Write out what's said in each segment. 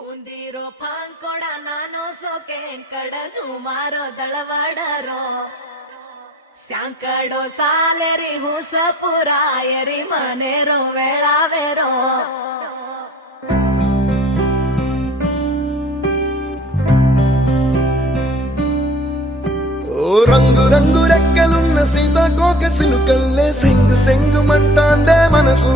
ಉಂದಿರೋ ಪಾಂಕೊಡ ನಾನು ಸೋಕೆ ಕಡ ಸುಮಾರೋ ದಳವಾಡರೋ ಸ್ಯಾಂಕಡೋ ಸಾಲೆರಿ ಹುಸಪುರಾಯರಿ ಮನೆರೋ ವೇಳಾವೆರೋ రంగు రంగు రెక్కలున్న సీతాకోక సిలుకల్లే సెంగు సెంగు మంటాందే మనసు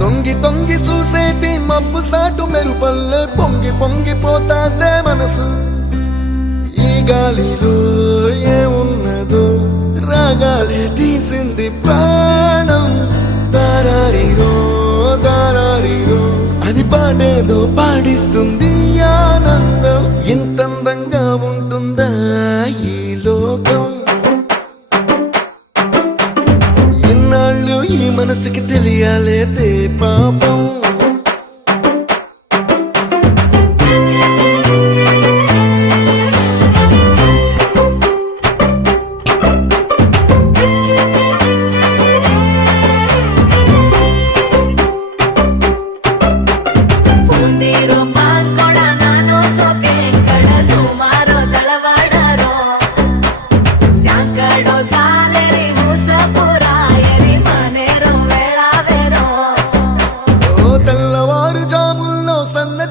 తొంగి తొంగి చూసేటి మబ్బు సాటు మెరుపల్లే పొంగి పొంగిపోతాందే మనసు ఈ గాలిలో ఏమున్నదో రాగాలే తీసింది ప్రాణం దారారిరో దారారిరో అని పాడేదో పాడిస్తుంది ఆనందం ఇంతందంగా ఉంటుందా ఈ లోకం ఇన్నాళ్ళు ఈ మనసుకి తెలియాలేదే పాపం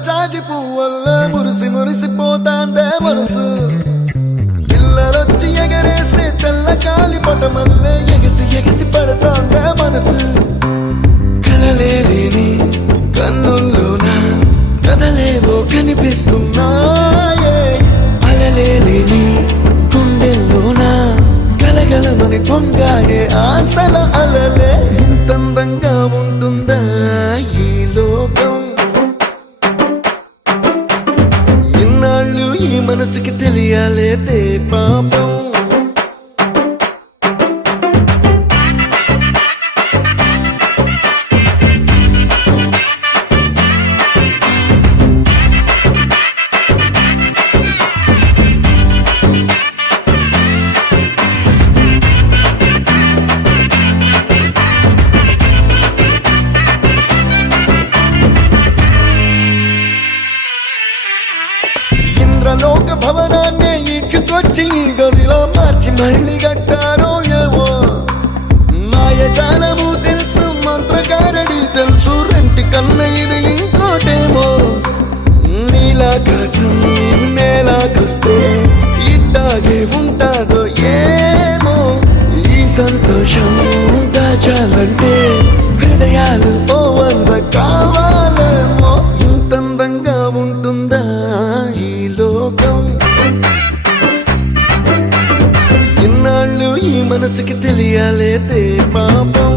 జాజి పువ్వల్ల మురిసి మురిసిపోతాందే మనసు పిల్లలొచ్చి ఎగరేసే తెల్ల కాలి పటమల్లే ఎగిసి ఎగిసి పడతాందే మనసు కలలేని కన్నుల్లోన కదలేవో కనిపిస్తున్నాయే అలలేని గుండెల్లోన గలగలమని పొంగాయే ఆశల అలలే ఇంతందంగా ఉంటుందా ఈ లోకం ఈ మనసుకి తెలియాలేదే పాపం లోక భవనాన్ని ఈడ్చుకొచ్చి గదిలో మార్చి మళ్ళీ కట్టారో ఏమో మాయజాలము తెలుసు మంత్రకారడి తెలుసు రెంటి కన్న ఇది ఇంకోటేమో నీలాకాశం నేలాకొస్తే ఇట్టాగే ఉంటాదో ఏమో ఈ సంతోషం దాచాలంటే హృదయాలు ఓ వంద కావాలేమో ఇంతందంగా ఉంటుందా ఇన్నాళ్ళు ఈ మనసుకి తెలియాలేదే పాపం